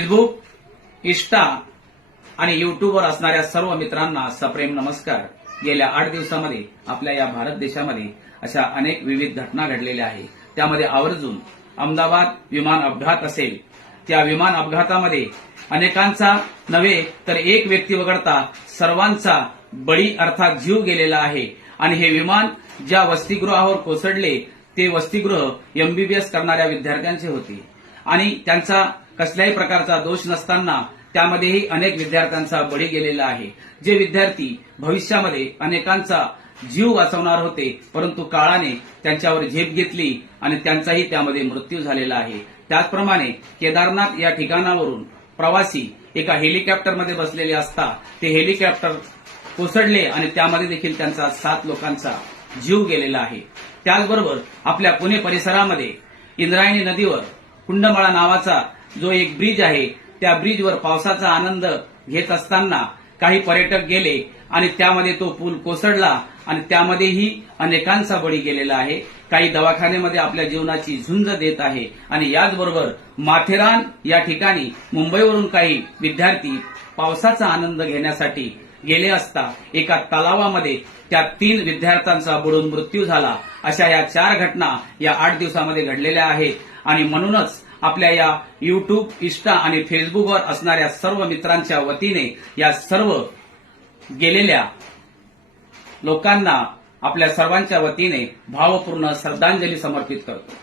Facebook, Insta आणि युट्यूबवर असणाऱ्या सर्व मित्रांना सप्रेम नमस्कार। गेल्या 8 दिवसांमध्ये आपल्या या भारत देशामध्ये अशा अनेक विविध घटना घडलेल्या आहेत। त्यामध्ये आवर्जून अहमदाबाद विमान अपघात असेल, त्या विमान अपघातामध्ये अनेकांचा नव्हे तर एक व्यक्ती वगळता सर्वांचा बळी अर्थात जीव गेलेला आहे। आणि हे विमान ज्या वसतिगृहावर कोसळले ते वसतिगृह एमबीबीएस करणाऱ्या विद्यार्थ्यांचे होते आणि त्यांचा कसल्याही प्रकारचा दोष नसताना त्यामध्येही अनेक विद्यार्थ्यांचा बळी गेलेला आहे। जे विद्यार्थी भविष्यामध्ये अनेकांचा जीव वाचवणार होते, परंतु काळाने त्यांच्यावर झेप घेतली आणि त्यांचाही त्यामध्ये मृत्यू झालेला आहे। त्याचप्रमाणे केदारनाथ या ठिकाणावरून प्रवासी एका हेलिकॉप्टरमध्ये बसलेले असता ते हेलिकॉप्टर कोसळले आणि त्यामध्ये देखील त्यांचा 7 लोकांचा जीव गेलेला आहे। त्याचबरोबर आपल्या पुणे परिसरामध्ये इंद्रायणी नदीवर कुंडमळा नावाचा जो एक ब्रिज आहे, त्या ब्रिजवर पावसाचा आनंद घेत असताना काही पर्यटक गेले आणि त्यामध्ये तो पूल कोसळला आणि त्यामध्येही अनेकांचा बळी गेलेला आहे। काही दवाखान्यामध्ये आपल्या जीवनाची झुंज देत आहे। आणि याचबरोबर माथेरान या ठिकाणी मुंबईवरून काही विद्यार्थी पावसाचा आनंद घेण्यासाठी गेले असता एका तलावामध्ये त्या 3 विद्यार्थ्यांचा बुडून मृत्यू झाला। अशा या 4 घटना या 8 दिवसांमध्ये घडलेल्या आहेत। आणि म्हणूनच आपल्या या युट्यूब, इंस्टा आणि फेसबुकवर असणाऱ्या सर्व मित्रांच्या वतीने या सर्व गेलेल्या लोकांना आपल्या सर्वांच्या वतीने भावपूर्ण श्रद्धांजली समर्पित करतो।